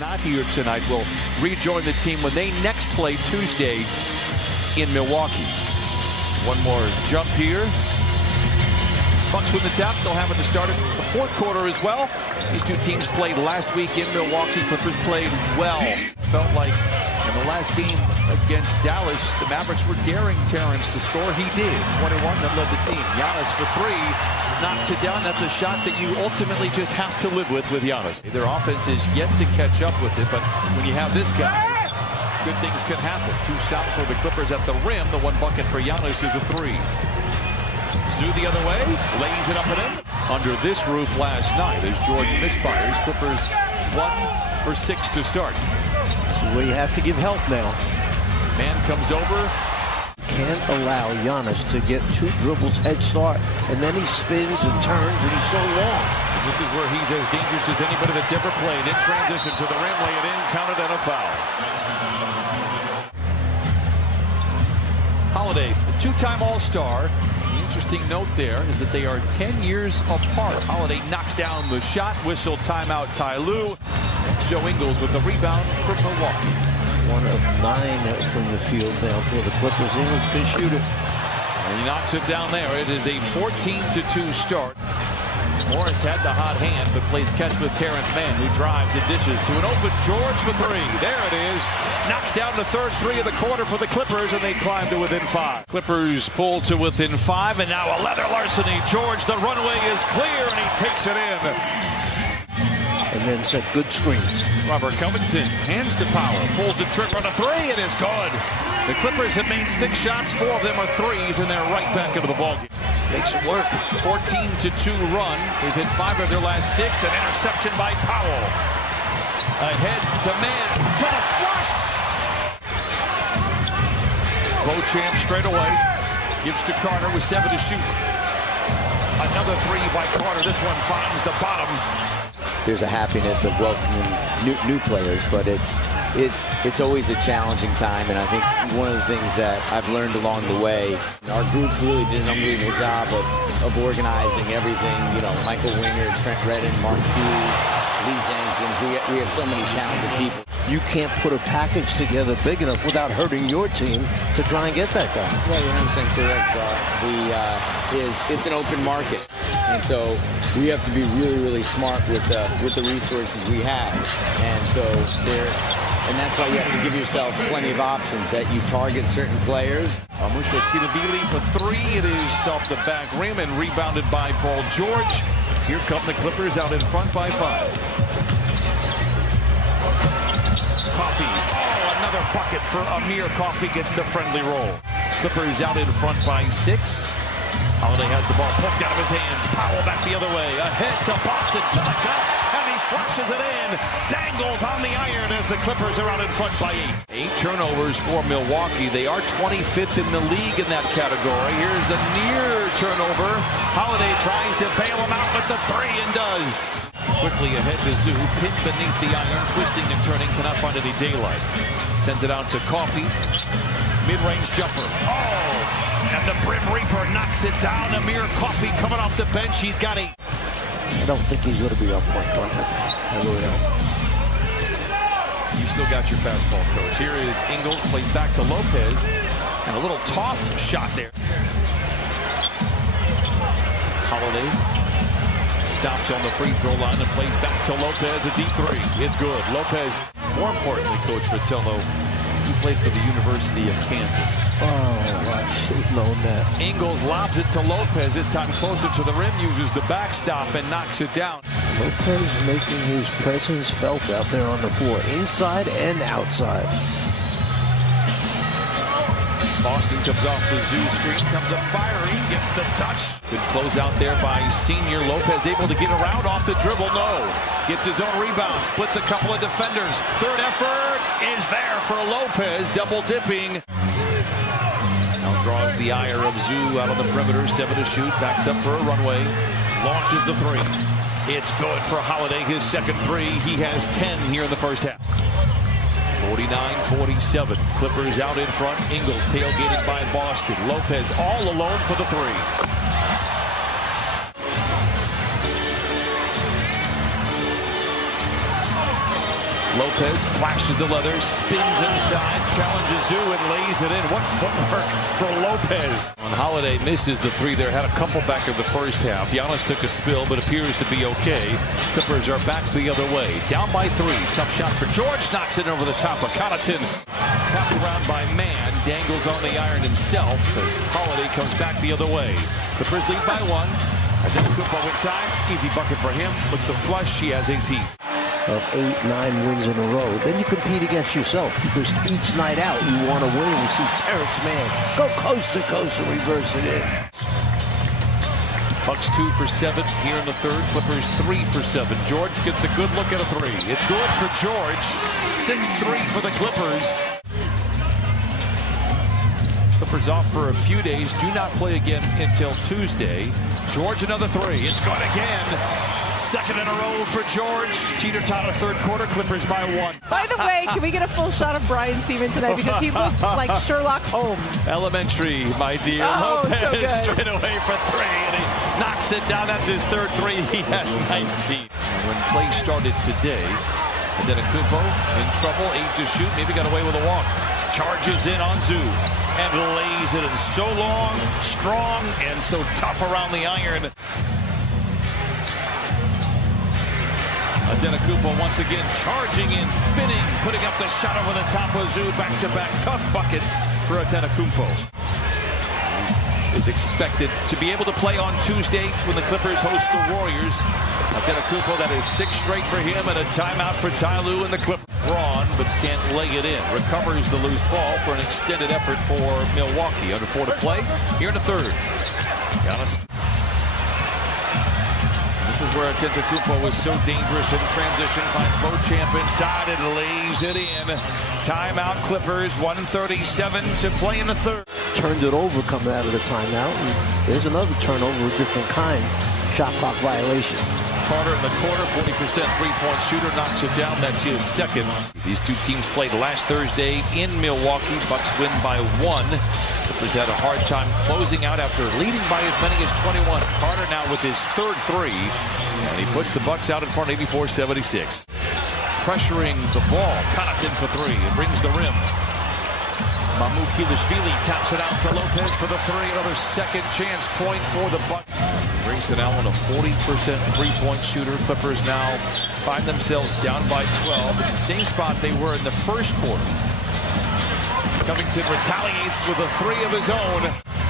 Not here tonight, will rejoin the team when they next play Tuesday in Milwaukee. One more jump here. Bucks win the tap. They'll have it to start the fourth quarter as well. These two teams played last week in Milwaukee. Clippers played well. Felt like in the last game against Dallas, the Mavericks were daring Terrence to score. He did. 21 that led the team. Giannis for three. Knocks it down. That's a shot that you ultimately just have to live with Giannis. Their offense is yet to catch up with it, but when you have this guy, good things can happen. Two stops for the Clippers at the rim. The one bucket for Giannis is a three. Zoo the other way, lays it up and in. Under this roof last night as George misfires. Clippers 1 for 6 to start. Well, you have to give help now. Man comes over. Can't allow Giannis to get 2 dribbles head start, and then he spins and turns, and he's so long. And this is where he's as dangerous as anybody that's ever played. In transition to the rim, lay it in, counted and a foul. Holiday, the two-time All-Star. The interesting note there is that they are 10 years apart. Holiday knocks down the shot, whistle, timeout, Ty Lue. Joe Ingles with the rebound for Milwaukee. 1 of 9 from the field now for the Clippers. Ingles can shoot it. And he knocks it down there. It is a 14-2 start. Morris had the hot hand, but plays catch with Terrence Mann, who drives and dishes to an open George for three. There it is. Knocks down the third three of the quarter for the Clippers, and they climb to within 5. Clippers pull to within 5, and now a leather larceny. George, the runway is clear, and he takes it in. And then set good screens. Robert Covington hands to Powell, pulls the trigger on a three, and is good. The Clippers have made 6 shots, 4 of them are threes, and they're right back into the ballgame. Makes it work. 14-2 run. They've hit 5 of their last 6. An interception by Powell. Ahead to Mann. To the flush. Beauchamp straight away. Gives to Carter with 7 to shoot. Another three by Carter. This one finds the bottom. There's a happiness of welcoming new players, but it's always a challenging time, and I think one of the things that I've learned along the way, our group really did an unbelievable job of organizing everything. You know, Michael Winger, Trent Redden, Mark Hughes, Lee Jenkins. We have so many talented people. You can't put a package together big enough without hurting your team to try and get that guy. Well, you're 100% correct, it's an open market. And so we have to be really, really smart with the resources we have. And so and that's why you have to give yourself plenty of options, that you target certain players. Mushkashvili for three. It is off the back rim and rebounded by Paul George. Here come the Clippers out in front by 5. Coffee. Oh, another bucket for Amir. Coffee gets the friendly roll. Clippers out in front by 6. Holiday has the ball poked out of his hands. Powell back the other way. Ahead to Boston. To the cup. And he flushes it in. Dangles on the iron as the Clippers are out in front by 8. 8 turnovers for Milwaukee. They are 25th in the league in that category. Here's a near turnover. Holiday tries to bail him out with the three and does. Quickly ahead to Zoo. Pinned beneath the iron. Twisting and turning. Cannot find any daylight. Sends it out to Coffee. Mid-range jumper. Oh! And the Brim Reaper knocks it down. Amir Coffee coming off the bench. He's got 8. I don't think he's going to be on point guard. I really don't. You still got your fastball, coach. Here is Ingles. Plays back to Lopez. And a little toss shot there. Holiday stops on the free throw line and plays back to Lopez. A deep three. It's good. Lopez, more importantly, Coach Fratello, he played for the University of Kansas. Oh, I should have known that. Ingles lobs it to Lopez, this time closer to the rim, uses the backstop and knocks it down. Lopez making his presence felt out there on the floor, inside and outside. Boston comes off the Zoo screen, comes up firing, gets the touch. Good close out there by senior Lopez, able to get around off the dribble. No. Gets his own rebound, splits a couple of defenders. Third effort is there for Lopez, double dipping. Now draws the ire of Zoo out on the perimeter, 7 to shoot, backs up for a runway, launches the three. It's good for Holiday, his second three. He has 10 here in the first half. 49-47. Clippers out in front. Ingles tailgated by Boston. Lopez all alone for the three. Lopez flashes the leather, spins inside, challenges Zoo and lays it in. What footwork for Lopez. On Holiday misses the three there, had a couple back in the first half. Giannis took a spill, but appears to be okay. Clippers are back the other way. Down by three. Tough shot for George. Knocks it over the top of Connaughton. Tapped around by Mann. Dangles on the iron himself as Holiday comes back the other way. Clippers lead by one. Antetokounmpo inside. Easy bucket for him. With the flush, he has 18. Of 8-9 wins in a row. Then you compete against yourself because each night out you want to win. You see Terrence Mann go coast to coast and reverse it in. Bucks 2 for 7 here in the third. Clippers 3 for 7. George gets a good look at a three. It's good for George. 6-3 for the Clippers. Clippers off for a few days. Do not play again until Tuesday. George another three. It's good again. Second in a row for George. Teeter-totter third quarter. Clippers by one. By the way, can we get a full shot of Brian Seaman tonight? Because he looks like Sherlock Holmes. Elementary, my dear. Oh, Lopez so good. straight away for three. And he knocks it down. That's his third three. He has 19. When play started today, Antetokounmpo in trouble. 8 to shoot. Maybe got away with a walk. Charges in on Zoo. And lays it in. So long, strong, and so tough around the iron. Antetokounmpo once again charging in, spinning, putting up the shot over the top of Zoo. Back-to-back tough buckets for Antetokounmpo. Is expected to be able to play on Tuesday when the Clippers host the Warriors. Antetokounmpo, that is 6 straight for him, and a timeout for Ty Lue and the Clippers. Braun, but can't lay it in. Recovers the loose ball for an extended effort for Milwaukee. Under 4 to play here in the third. Giannis. This is where Antetokounmpo was so dangerous in transition. Finds Beauchamp inside and lays it in. Timeout Clippers, 1:37 to play in the third. Turned it over coming out of the timeout. And there's another turnover of a different kind. Shot clock violation. Carter in the corner, 40% three-point shooter, knocks it down. That's his second. These two teams played last Thursday in Milwaukee. Bucks win by 1. Clippers had a hard time closing out after leading by as many as 21. Carter now with his third three, and he puts the Bucks out in front 84-76. Pressuring the ball, Connaughton for three. It rings the rim. Milwaukee taps it out to Lopez for the three. Another second chance point for the Bucks. Brings it out on a 40% three-point shooter. Clippers now find themselves down by 12 in the same spot they were in the first quarter. Covington retaliates with a three of his own.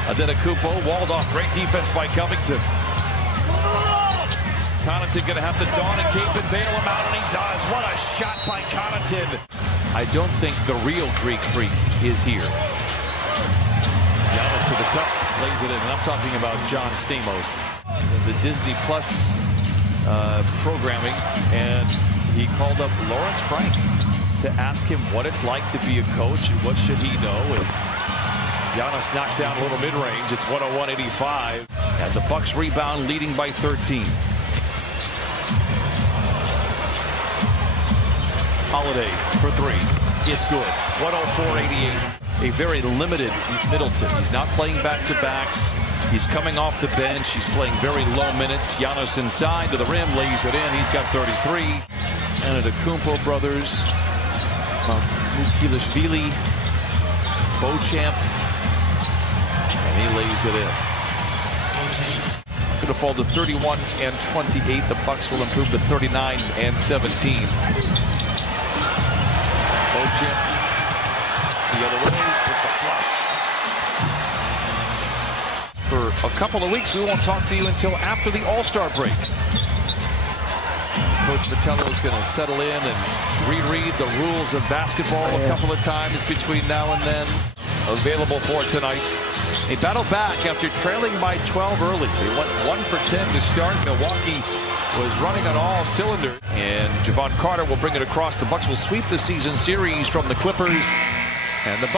Antetokounmpo walled off. Great defense by Covington. Connaughton going to have to dawn and cape and bail him out, and he does. What a shot by Connaughton. I don't think the real Greek freak is here. Giannis to the cup, lays it in. And I'm talking about John Stamos. The Disney Plus programming, and he called up Lawrence Frank to ask him what it's like to be a coach and what should he know. As Giannis knocks down a little mid-range, it's 101-85. And the Bucks rebound, leading by 13. Holiday for three. It's good. 104-88. A very limited Middleton. He's not playing back-to-backs. He's coming off the bench. He's playing very low minutes. Giannis inside to the rim, lays it in. He's got 33. And the Antetokounmpo brothers, Milwaukee, Beauchamp, and he lays it in. Going to fall to 31-28. The Bucks will improve to 39-17. Beauchamp the other way with the flush. For a couple of weeks, we won't talk to you until after the All-Star break. Coach Vitello is going to settle in and reread the rules of basketball a couple of times between now and then. Available for tonight. They battled back after trailing by 12 early. They went 1 for 10 to start. Milwaukee was running on all cylinders. And Javon Carter will bring it across. The Bucks will sweep the season series from the Clippers. And the